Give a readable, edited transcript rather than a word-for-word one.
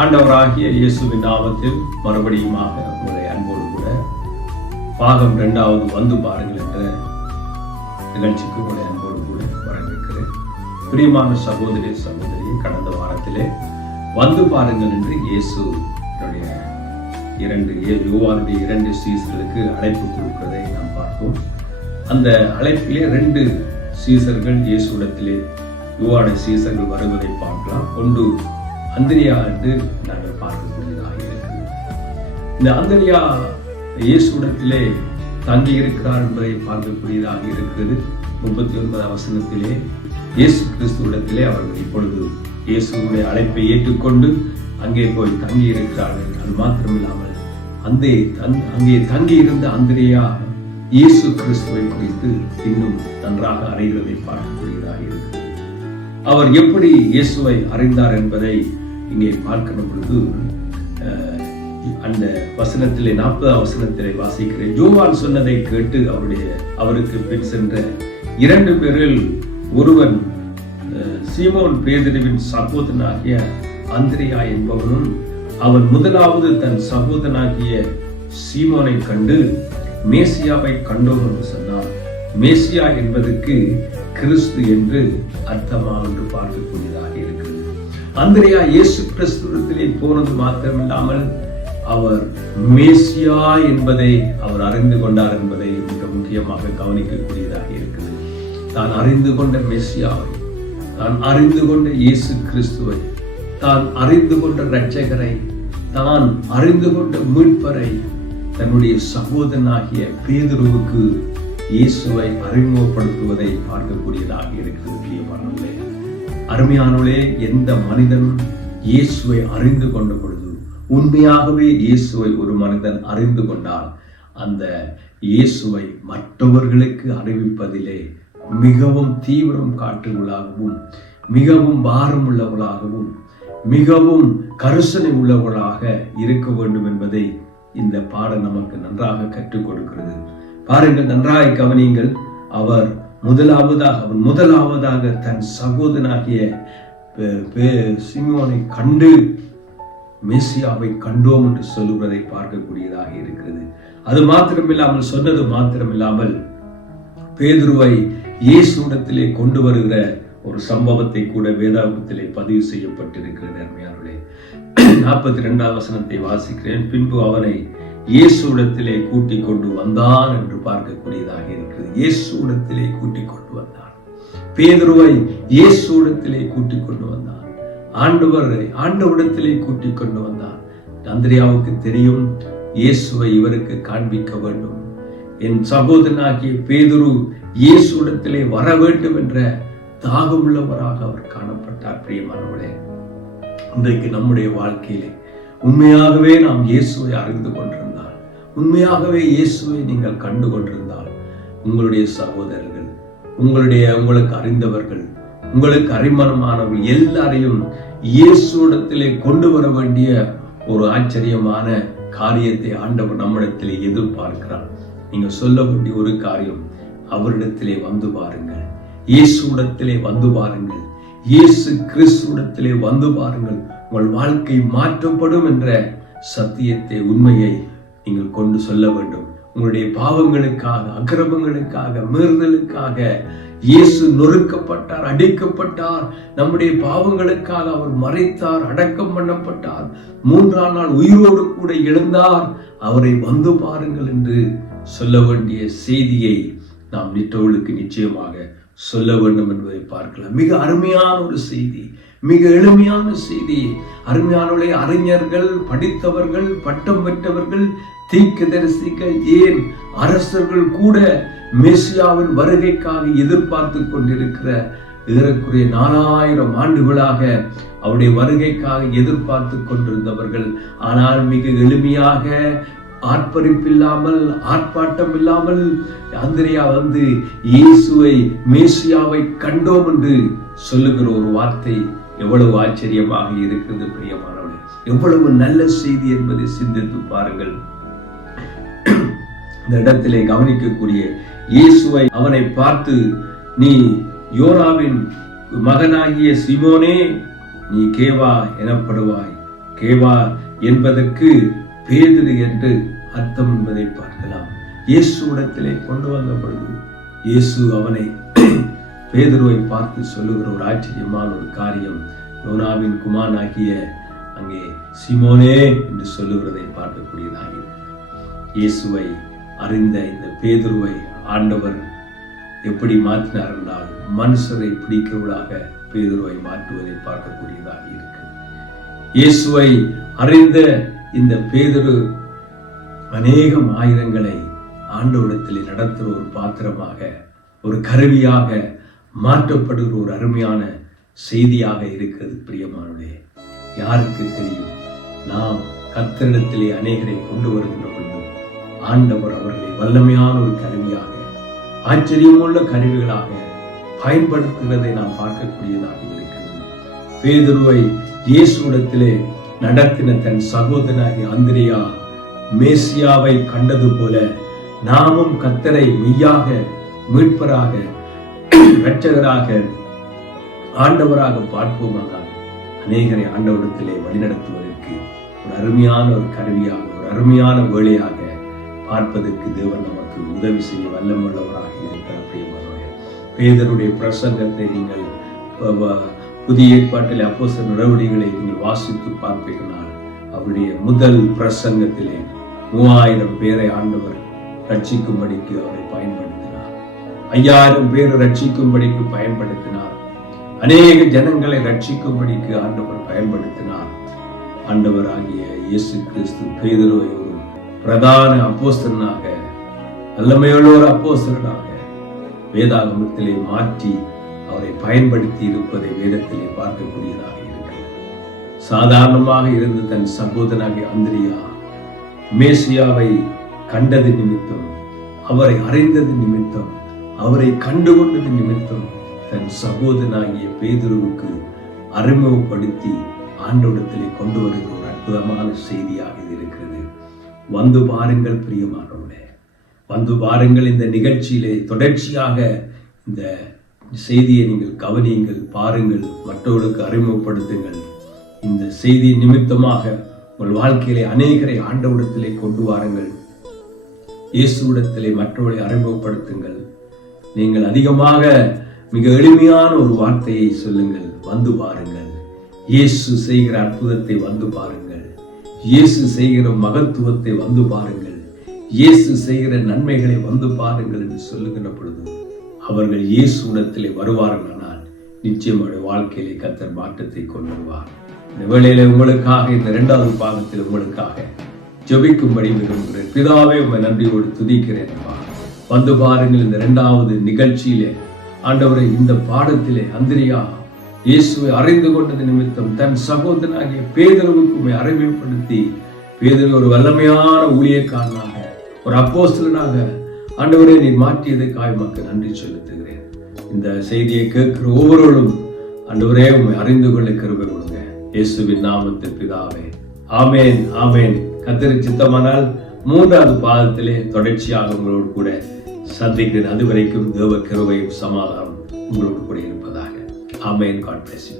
ஆண்டவராகிய இயேசுவின் நாமத்தில் மறுபடியுமாக உங்களை அன்போடு கூட பாகம் 2வது வந்து பாருங்கள் என்ற நிகழ்ச்சிக்கு உங்களை அன்போடு கூட வரவேற்கிறேன். பிரியமான சகோதரியை கடந்த வாரத்திலே வந்து பாருங்கள் என்று இயேசு யோவானுடைய 2 சீசர்களுக்கு அழைப்பு கொடுக்கிறதை நாம் பார்த்தோம். அந்த அழைப்பிலே 2 சீசர்கள் இயேசுவிடத்திலே யோவானுடைய சீசர்கள் வருவதை பார்க்கலாம். ஒன்று அந்திரியா என்று நாங்கள் பார்க்கக்கூடியதாக இருக்கிறது. இந்த அந்திரியா இயேசுவிடத்திலே தங்கி இருக்கிறார் என்பதை பார்க்கக்கூடியதாக இருக்கிறது. 39 வசனத்திலே இயேசு கிறிஸ்துவிடத்திலே அவர்கள் இப்பொழுது இயேசுடைய அழைப்பை ஏற்றுக்கொண்டு அங்கே போய் தங்கி இருக்கிறார்கள். அது மாத்திரமில்லாமல் அங்கே தங்கி இருந்த அந்திரியா இயேசு கிறிஸ்துவை குறித்து இன்னும் நன்றாக அறிகிறதை பார்க்கக்கூடியதாக இருக்கிறது. அவர் எப்படி இயேசுவை அறிந்தார் என்பதை இங்கே பார்க்கிற பொழுது அந்த வசனத்திலே 40 வசனத்திலே வாசிக்கிறேன். யோவான் சொன்னதை கேட்டு அவருக்கு பின் சென்ற 2 பேரில் ஒருவன் சீமோன் பேதுருவின் சகோதரனாகிய அந்திரியா என்பவனும், அவன் முதலாவது தன் சகோதரனாகிய சீமோனை கண்டு மேசியாவை கண்டோம் என்று சொன்னான். மேசியா என்பதற்கு கிறிஸ்து என்று அர்த்தமா என்று பார்க்கக்கூடியதாக இருக்கிறது. அந்திரியா இயேசு கிறிஸ்துவிடத்திலே போனது மாத்திரமில்லாமல் அவர் மேசியா என்பதை அவர் அறிந்து கொண்டார் என்பதை மிக முக்கியமாக கவனிக்கக்கூடியதாக இருக்கிறது. தான் அறிந்து கொண்ட மேசியாவை, தான் அறிந்து கொண்ட இயேசு கிறிஸ்துவை, தான் அறிந்து கொண்ட இரட்சகரை, தான் அறிந்து கொண்ட மீட்பரை தன்னுடைய சகோதரனாகிய பேதுருவுக்கு இயேசுவை அறிமுகப்படுத்துவதை பார்க்கக்கூடியதாக இருக்கிறது. பிரியமானவர்களே, அருமையானவர்களே, எந்த மனிதன் இயேசுவை அறிந்து கொண்ட பொழுது, உண்மையாகவே இயேசுவை ஒரு மனிதன் அறிந்து கொண்டால், அந்த இயேசுவை மற்றவர்களுக்கு அறிவிப்பதிலே மிகவும் தீவிரம் காட்டுவர்களாகவும், மிகவும் பாரம் உள்ளவர்களாகவும், மிகவும் கரிசனை உள்ளவர்களாக இருக்க வேண்டும் என்பதை இந்த பாடம் நமக்கு நன்றாக கற்றுக் கொடுக்கிறது. பாருங்கள், நன்றாய் கவனியுங்கள். அவர் முதலாவதாக தன் சகோதரனாகிய சீமோனை கண்டு மேசியாவை கண்டோம் என்று சொல்லுவதை பார்க்கக்கூடியதாக இருக்கிறது. அது மாத்திரமில்லாமல், சொன்னது மாத்திரமில்லாமல், பேதுருவை இயேசுவிடத்திலே கொண்டு வருகிற ஒரு சம்பவத்தை கூட வேதாகமத்திலே பதிவு செய்யப்பட்டிருக்கிறது. அருமையானவர்களே, 42 வசனத்தை வாசிக்கிறேன். பின்பு அவனை இயேசுவிடத்திலே கூட்டிக் கொண்டு வந்தான் என்று பார்க்கக்கூடியதாக இருக்கிறது. இயேசுவிடத்திலே கூட்டிக் கொண்டு வந்தான். பேதுருவை இயேசுவிடத்திலே கூட்டிக் கொண்டு வந்தான். ஆண்டவரிடத்திலே கூட்டிக் கொண்டு வந்தான். அந்திரியாவுக்கு தெரியும், இயேசுவை இவருக்கு காண்பிக்க வேண்டும். என் சகோதரனாகிய பேதுரு இயேசுவிடத்திலே வர வேண்டும் என்ற தாகமுள்ளவராக அவர் காணப்பட்டார். பிரியமானவர்களே, இன்றைக்கு நம்முடைய வாழ்க்கையிலே உண்மையாகவே நாம் இயேசுவை அறிந்து கொண்டிருந்தால், உண்மையாகவே இயேசுவை நீங்கள் கண்டு கொண்டிருந்தால், உங்களுடைய சகோதரர்கள், உங்களுக்கு அறிந்தவர்கள், உங்களுக்கு அறிமுகமானவர்கள் எல்லாரையும் இயேசுவிடத்திலே கொண்டு வர வேண்டிய ஒரு ஆச்சரியமான காரியத்தை ஆண்டவர் நம்மிடத்திலே எதிர்பார்க்கிறார். நீங்க சொல்ல வேண்டிய ஒரு காரியம், அவரிடத்திலே வந்து பாருங்கள், இயேசுவிடத்திலே வந்து பாருங்கள், இயேசு கிறிஸ்துவிடத்திலே வந்து பாருங்கள், உங்கள் வாழ்க்கை மாற்றப்படும் என்ற சத்தியத்தை, உண்மையை நீங்கள் கொண்டு சொல்ல வேண்டும். உங்களுடைய பாவங்களுக்காக, அக்கிரமங்களுக்காக, மீறுதலுக்காக இயேசு நொறுக்கப்பட்டார், அடிக்கப்பட்டார். நம்முடைய பாவங்களுக்காக அவர் மரித்தார், அடக்கம் பண்ணப்பட்டார், 3ஆம் நாள் உயிரோடு கூட எழுந்தார். அவரை வந்து பாருங்கள் என்று சொல்ல வேண்டிய செய்தியை நாம் மற்றவர்களுக்கு நிச்சயமாக சொல்ல வேண்டும் என்பதை பார்க்கலாம். மிக அருமையான ஒரு செய்தி, மிக எளிமையான செய்தி. அருமையானவர்களே, அறிஞர்கள், படித்தவர்கள், பட்டம் பெற்றவர்கள், தீர்க்கதரிசிகள், ஏன் அரசர்கள் கூட மேசியாவின் வருகைக்காக எதிர்பார்த்து கொண்டிருக்கிற ஏறக்குறைய 4000 ஆண்டுகளாக அவருடைய வருகைக்காக எதிர்பார்த்து கொண்டிருந்தவர்கள். ஆனால் மிக எளிமையாக, ஆர்ப்பரிப்பில்லாமல், ஆர்ப்பாட்டம் இல்லாமல் அந்திரியா வந்து இயேசுவை, மேசியாவை கண்டோம் என்று சொல்லுகிற ஒரு வார்த்தை எவ்வளவு ஆச்சரியமாக இருக்கிறது. பிரியமானவர்களே, எவ்வளவு நல்ல செய்தி என்பதை சிந்தித்து பாருங்கள். இந்த இடத்திலே கவனிக்கக்கூடிய இயேசுவை அவனை பார்த்து, நீ யோனாவின் மகனாகிய சீமோனே, நீ கேவா எனப்படுவாய், கேவா என்பதற்கு பேதுரு என்று அர்த்தம் என்பதை பார்க்கலாம். இயேசுவிடத்திலே கொண்டு வந்த பொழுது இயேசு அவனை பேதுருவை பார்த்து சொல்லுகிற ஒரு ஆச்சரியமான ஒரு காரியம், யோனாவின் குமாரனாகிய அங்கே சிமோனே என்று சொல்லுகிறதை பார்க்கக்கூடியதாக இருக்கு. இயேசுவை அறிந்த இந்த பேதுருவை ஆண்டவர் எப்படி மாற்றினார் என்றால், மனுஷரை பிடிக்கிறவர்களாக பேதுருவை மாற்றுவதை பார்க்கக்கூடியதாக இருக்கு. இயேசுவை அறிந்த இந்த பேதுரு அநேகம் ஆயிரங்களை ஆண்டவரிடத்திலே நடத்துகிற ஒரு பாத்திரமாக, ஒரு கருவியாக மாற்றப்படுகிற ஒரு அருமையான செய்தியாக இருக்கிறது. பிரியமானவர்களே, யாருக்கு தெரியும், நாம் கர்த்தரிடத்திலே அநேகரை கொண்டு வருகின்ற பொழுது ஆண்டவர் அவர்களை வல்லமையான ஒரு கருவியாக, ஆச்சரியமுள்ள கருவிகளாக பயன்படுத்துவதை நாம் பார்க்கக்கூடியதாக இருக்கிறது. பேதுருவை இயேசுவிடத்திலே நடத்தின தன் சகோதரனாகிய அந்திரேயா மேசியாவை கண்டது போல நாமும் கர்த்தரை மெய்யாக மீட்பராக, இரட்சகராக, ஆண்டவராக பார்ப்போமானால் அநேகரை ஆண்டவரிடத்திலே வழிநடத்துவதற்கு ஒரு அருமையான ஒரு கருவியாக, ஒரு அருமையான வேலையாக பார்ப்பதற்கு தேவன் நமக்கு உதவி செய்ய வல்லமுள்ளவராக இருக்கிற பிரியமானவர்களே. பேதருடைய பிரசங்கத்தை நீங்கள் புதிய ஏற்பாட்டிலே அப்போஸ்தலர் நடவடிக்கைகளை நீங்கள் வாசித்து பார்ப்பீர்களால், அவருடைய முதல் பிரசங்கத்திலே 3000 பேரை ஆண்டவர் ரட்சிக்கும்படிக்கு அவரை பயன்படுத்தினார். 5000 பேர் ரட்சிக்கும்படிக்கு பயன்படுத்தினார். அநேக ஜனங்களை ரட்சிக்கும்படிக்கு ஆண்டவர் பயன்படுத்தினார். ஆண்டவர் ஆகிய இயேசு கிறிஸ்து பேதுருவை ஒரு பிரதான அப்போஸ்தலனாக, வல்லமையுள்ள ஒரு அப்போஸ்தலனாக வேதாகமத்திலே மாற்றி அவரை பயன்படுத்தி இருப்பதை வேதத்திலே பார்க்கக்கூடியதாக இருக்கிறது. சாதாரணமாக இருந்த தன் சகோதரனாகிய அந்திரேயா மேசியாவை கண்டது நிமித்தம், அவரை அறிந்தது நிமித்தம், அவரை கண்டுகொண்டது நிமித்தம் தன் சகோதரனாகிய பேதுருவுக்கு அறிமுகப்படுத்தி ஆண்டவரிடத்திலே கொண்டு வருகிற ஒரு அற்புதமான செய்தியாக இது இருக்கிறது. வந்து பாருங்கள் பிரியமானவர்களே, வந்து பாருங்கள். இந்த நிகழ்ச்சியிலே தொடர்ச்சியாக இந்த செய்தியை நீங்கள் கவனியுங்கள், பாருங்கள், மற்றவர்களுக்கு அறிமுகப்படுத்துங்கள். இந்த செய்தி நிமித்தமாக உங்கள் வாழ்க்கையிலே அநேகரை ஆண்டவரிடத்திலே கொண்டு வாருங்கள். இயேசுவிடத்திலே மற்றவர்களை அறிமுகப்படுத்துங்கள். நீங்கள் அதிகமாக மிக எளிமையான ஒரு வார்த்தையை சொல்லுங்கள், வந்து பாருங்கள். இயேசு செய்கிற அற்புதத்தை வந்து பாருங்கள். இயேசு செய்கிற மகத்துவத்தை வந்து பாருங்கள். இயேசு செய்கிற நன்மைகளை வந்து பாருங்கள் என்று சொல்லுகின்ற பொழுது அவர்கள் இயேசுவிடத்திலே வருவார்களானால் நிச்சயமாக வாழ்க்கையிலே கர்த்தர் மாற்றத்தை கொண்டு வருவார். இந்த வேளையிலே உங்களுக்காக, இந்த 2வது பாகத்தில் உங்களுக்காக ஜெபிக்கும்படி விரும்புகிறேன். பிதாவே, உம்மை நன்றியோடு துதிக்கிறேன். வந்து பாருங்கள். இந்த 2வது நிகழ்ச்சியிலே ஆண்டவரை, இந்த பாடத்திலே அந்திரேயா இயேசுவை அறிந்து கொண்டது நிமித்தம் தன் சகோதரனாகிய பேதுருவுக்கு உம்மை அறிமுகப்படுத்தி, பேதுரு ஒரு வல்லமையான ஊழியக்காரனாக, ஒரு அப்போஸ்தலனாக ஆண்டவரை நீர் மாற்றியதற்காக உமக்கு நன்றி செலுத்துகிறேன். இந்த செய்தியை கேட்கிற ஒவ்வொருவரும் ஆண்டவரே உம்மை அறிந்து கொள்ள கிருபை கொடுங்க. இயேசுவின் நாமத்தில் பிதாவே, ஆமேன், ஆமேன். கர்த்தருக்கு சித்தமானால் 3வது பாதத்திலே தொடர்ச்சியாக உங்களோடு கூட சந்திக்கிறேன். அதுவரைக்கும் தேவ கிருபையும் சமாதானம் உங்களோடு கூட இருப்பதாக. ஆமேன். God bless you.